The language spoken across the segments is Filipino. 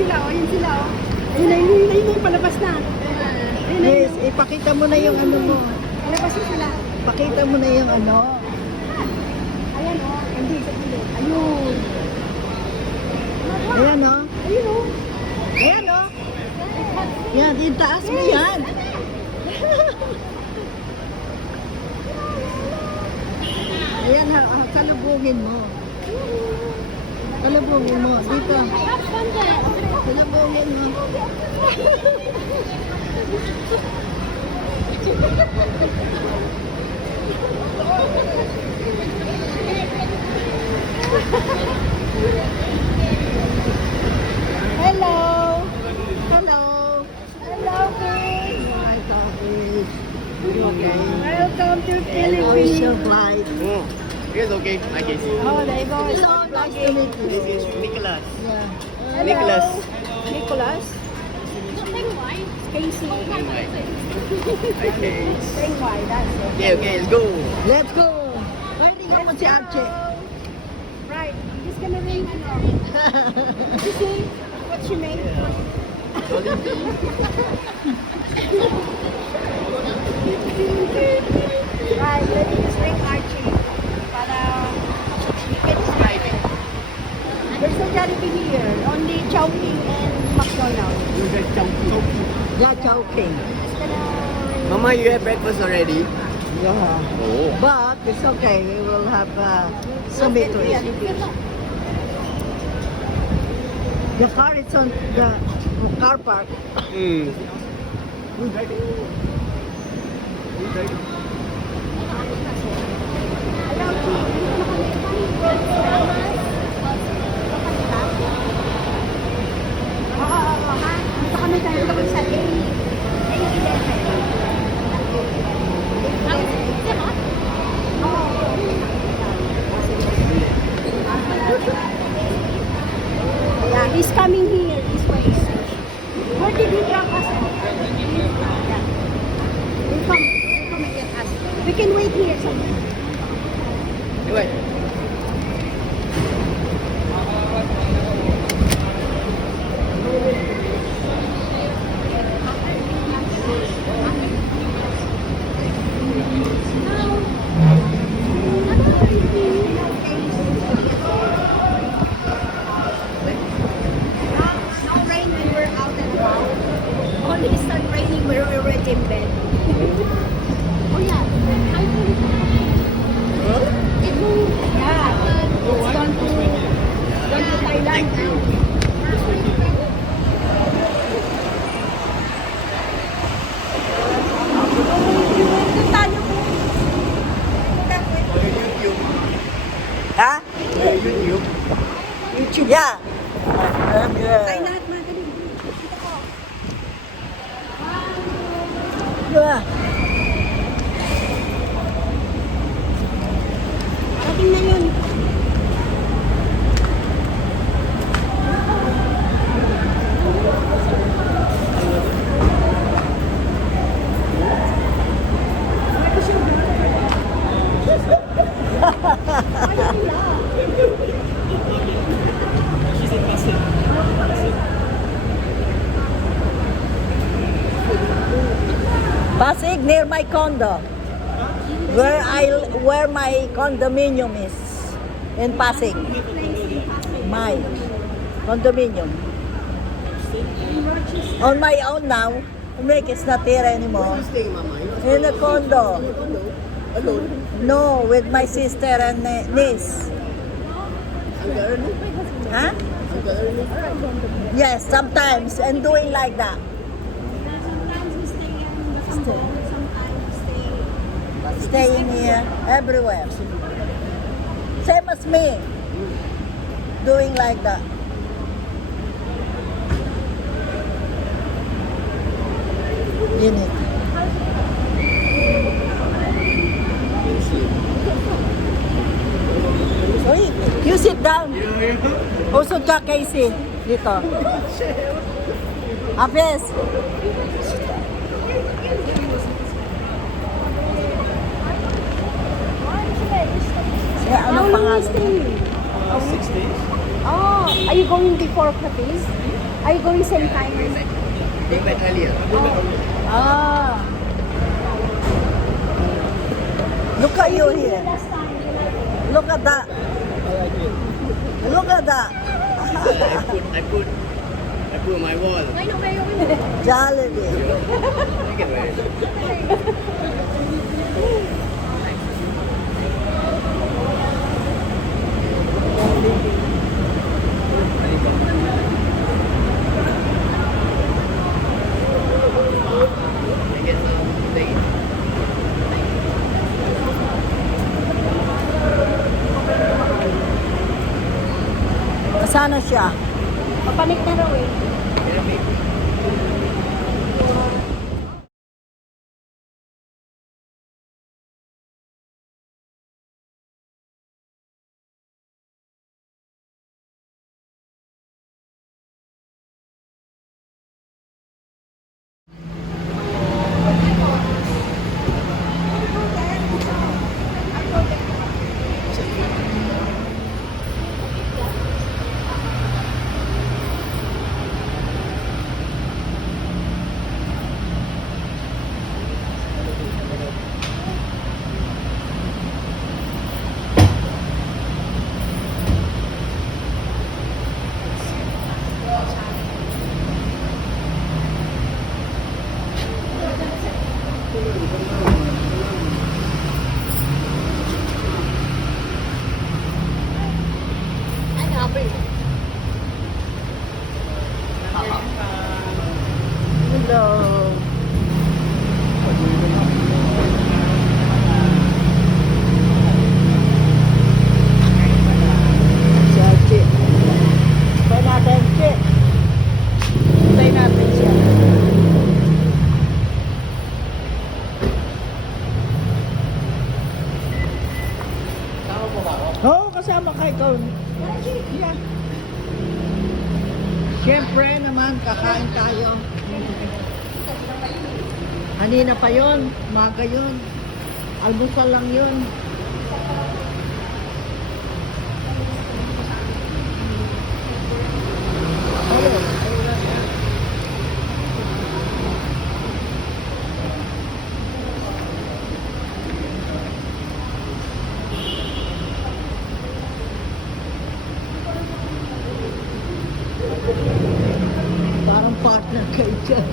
sila, oh. Yun sila, oh. Ayun, palabas na. Yes, ipakita mo na yung ano mo. Palabas na sila. Pakita mo na yung ano. Ayan, oh. Hindi, sa gilid. Ayun. Ayan o. Ayun, oh. Ayan o. Yan, itaas mo yan. Ayan, salubungin mo. Salubungin mo. Dito. Salubungin mo. Hello. Hello. Hello, Chris. Hi, Coffee. Okay. Welcome to How is your Philippines. flight? Oh, it's okay, I guess. Oh, there you go. It's So all nice to vlogging. meet This you. is Nicholas. Yeah. Hello. Nicholas. Nicholas. Casey. Okay. Saying why, that's it. Okay, okay, let's go. Let's go. Waiting naman si Archie. Right. I'm just gonna ring. You see what she made? Right. Let me just ring Archie. Para he can Describe it. There's no Jollibee here. Only Chowking and McDonald's. Yeah, choking. Just gonna Mama, you have breakfast already? Yeah. Oh. But it's okay. We will have some to eat. The car is on the car park. Mm. Yeah, he's coming here this way. Where did he drop us? Yeah. We'll come and get us. We can wait here somewhere. Hey, wait. No rain when we're out and about. Only start raining when we're already in bed. Oh yeah. Yeah. It's gone to Thailand now. Ha? YouTube. YouTube. Yeah. Tayo lahat mga ganun. Yeah. Parating na yun. Pasig near my condo. Where my condominium is in Pasig. My condominium. On my own now. Umik is not here anymore. Stay, Mama. You In a condo. alone. No, with my sister and niece. Uncle Ernie? Huh? Uncle Ernie? Yes, sometimes. And doing like that. Sometimes we stay in the Sambo. Sometimes we stay. Staying here, everywhere. Same as me. Doing like that. Unit. Uy, you sit down. Usod ka, Casey. Dito. Apes. Yeah, anong pangalan? Stay. 6 days. Oh, are you going before Capiz? Are you going same time? They met earlier. Oh. Ah. Look at you here. Last time. Look at that. I like it. Look at that. I put my wall. Kayo. Jollibee. You can wear it. I get some date. Sana siya. Papanik na raw eh. Yeah, maybe. Hello. Si Archie. Hintay natin, Chi. Hintay natin siya. Oo, kasama ka ikaw. Yeah. Siyempre naman, kakain tayo. Kanina pa yon, umaga yun. Almusal lang yun. Ayun. Parang partner kayo dyan.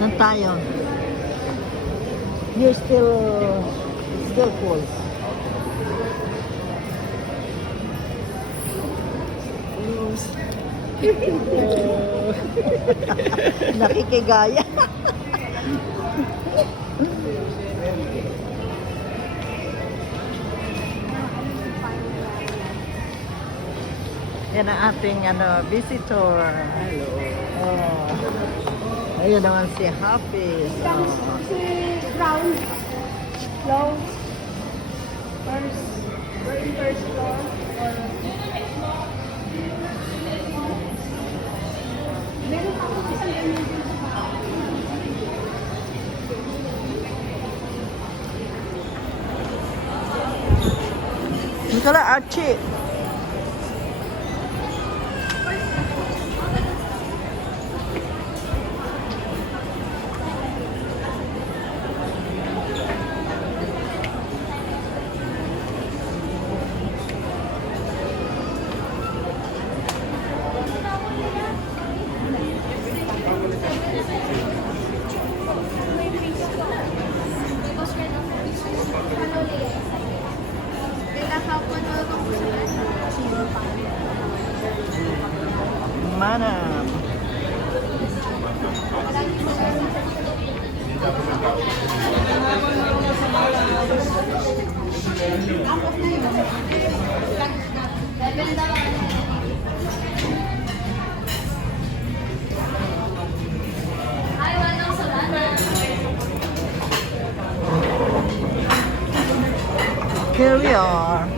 Saan tayo? You're still full. Nakikigaya. Yan ang ating visitor. Hello. Oh. Ayun naman si Happy. Comes si ground floor. We're in first floor. Or... Meron pa ako isang ganyan. Ito na, Archie. Mana? Here we are.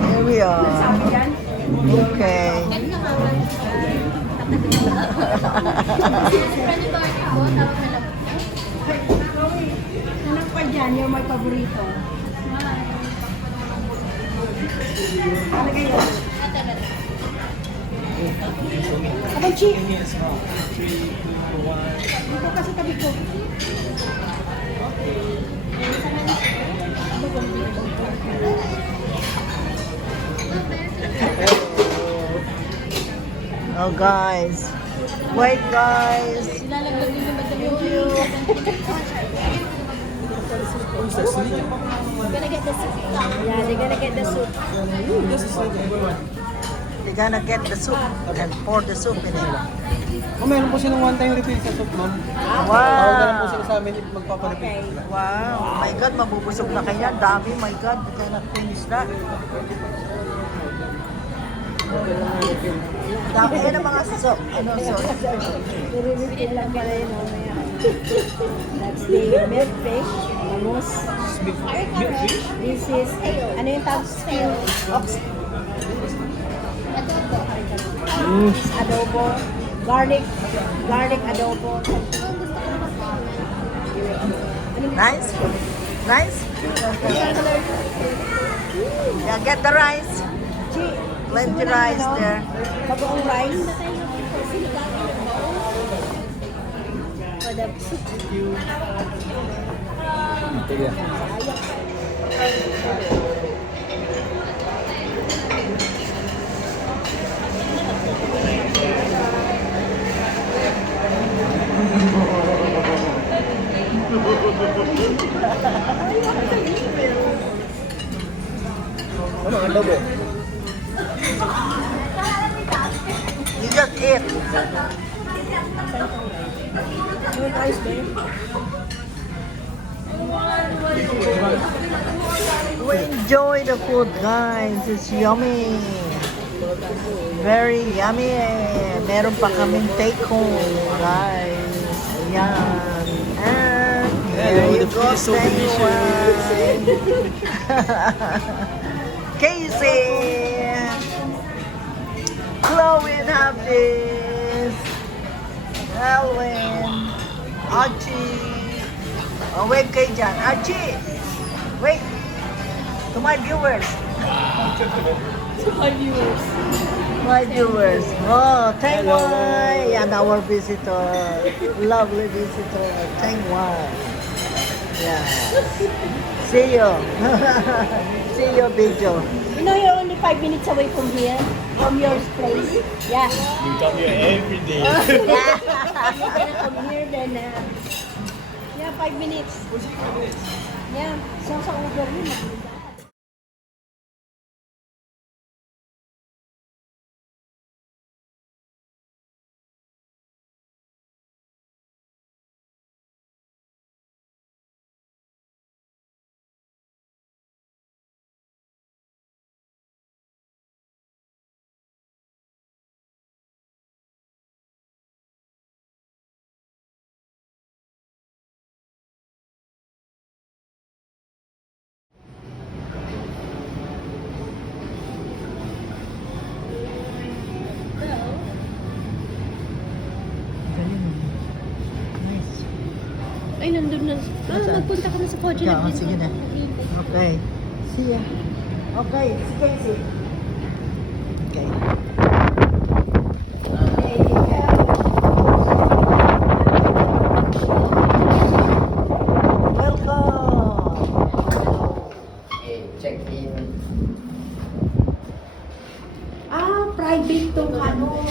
Here we are. Okay. Anak pa dyan, yung may paborito. Ano kayo? Abang Chi! Dito ka sa tabi ko. Oh guys. Wait guys. Gonna get the soup. Yeah, they're gonna get the soup. They're gonna get the soup and pour the soup in it. Oh, meron po silang one-time refill sa soup, ma'am. Tawag na lang po Wow. sila sa amin if magpaparefill sila. Wow. My God, mabubusog na kaya. Dami, my God. We cannot finish that. Dami yan ang mga soup. Ano, sauce? Nire-refill lang pala yun mamaya. That's the milk fish, bangus. This is, ano yung tawag sa stew? This adobo. Garlic adobo. Nice? Nice? Yeah, get the rice. Plenty rice there. Bagoong rice. For the soup. Ano, adobo? You just eat. Yung rice there. We enjoy the food, guys. It's yummy. Very yummy. Meron pa kaming take home, guys. Yan. And here you go, Taiwan. Casey. Chloe and Hafiz. Elwin. Archie. Oh, wait kayo dyan. Archie! Wait! To my viewers. My viewers. Oh, Taiwan. And our visitor. Lovely visitor. Taiwan. Yeah. See you. See you video. You know you're only 5 minutes away from here, from your place. Yeah. You come here every day. You're gonna come here then. Yeah, 5 minutes. Yeah. So sa Uber yun. Nice. Ay, nandun na. Nagpunta ka na sa kotse. Yeah, sige na. Okay. See ya. Okay, si Casey. Okay. Welcome. Check in. Private tong ano.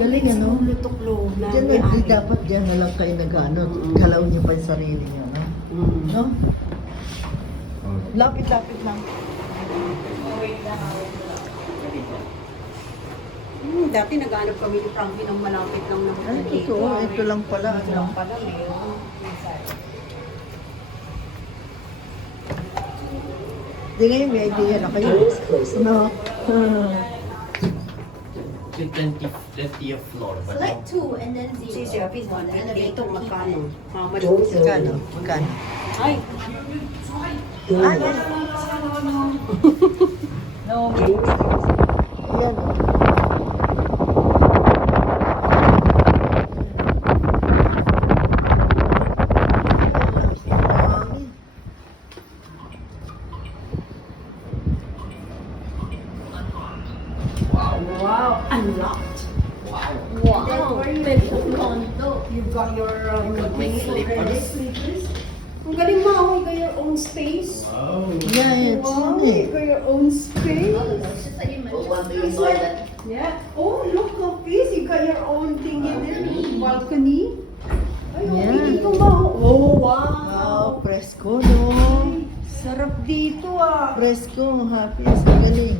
Galing ano? Lutok-lo. Diyan hindi dapat diyan na lang kayo nag-ano. Galaw niyo pa yung sarili niyo, no? No? Lapit-lapit lang. Dati nag-aanap kami ni Frankie ng malapit lang na Ay, totoo. Ito lang pala. Ito lang pala. Di ngayon may idea na kayo. No? to 20th floor. But Select 2 and then 0. Si Sir Hafiz, On the dito elevator magkano? keypad. How much? Magkano? Magkano? Ay, Ah, yan. No, yan. wow, unlocked. wow. Wow, special condo. You've got your Got my slippers. Ang galing mo, you got your own space. Wow. Yeah, it's Wow, in you it. got your own space. It's just that you Oh, one mentioned. big toilet. Yeah. Oh, look at this. You got your own thing in there. Balcony. Ay, Yeah. okay dito ba? Oh, wow. Wow, presko, no? Ay, sarap dito ah. Presko, Hafiz, galing.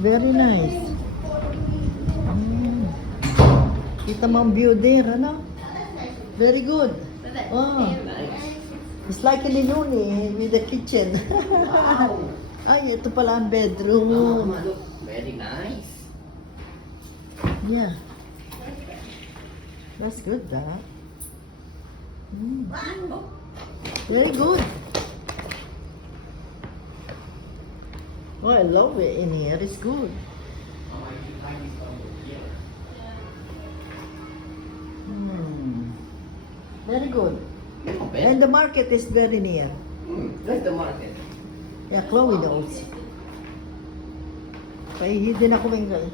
Very nice. Kita mo ang view there, ano? Very good. Oh. It's like in Inuni with the kitchen. Ay, ito pala ang bedroom. Look, very nice. Yeah. That's good, that. Very good. Oh, I love it in here. It's good. Very good. Not bad. And the market is very near. Where's the market? Yeah, Chloe knows. Pahihi din ako minsan.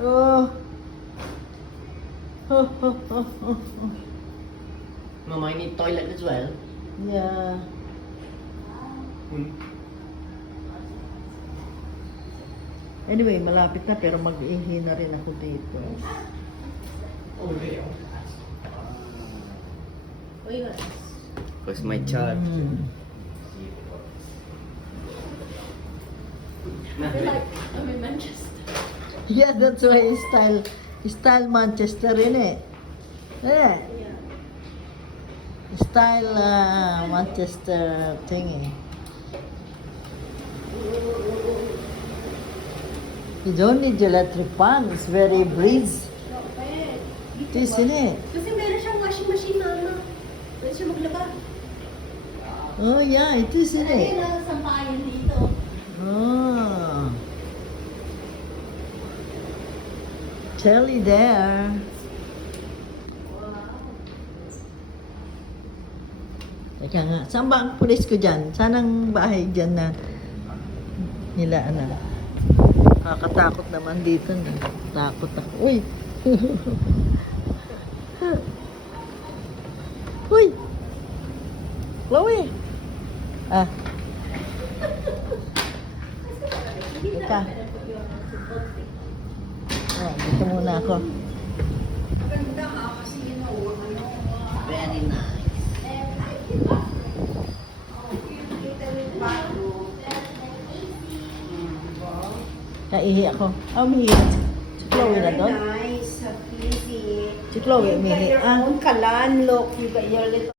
Oh. Mama, I need toilet as well. Yeah. Anyway, malapit na pero mag-ihi na rin ako dito. Oh, there. Wait, what? Where's my charge? I feel like I'm in Manchester. Yeah, that's why it's style Manchester, innit? Yeah. Style Manchester thingy. You don't need electric fan. It's very breeze. Not bad. It is, innit? Kasi meron siyang washing machine, mama. Pwede siya maglaba. Oh yeah, it is, Ayun innit? lang ang sampayan dito. Oh. Telly there. Teka nga, saan ba ang pulis ko dyan? Saan ang bahay dyan na nila, ano? Nakakatakot naman dito. Takot ako. Uy! Uy! Chloe! Ah. Teka. Oh, dito muna ako. Maganda ha, kasi yun know, ano, Very nice. Kaihi ako. Ah, umihi. Si Chloe na doon. Nice, easy. Si Chloe You got umihi. your Ah. own kalan, look. You got your little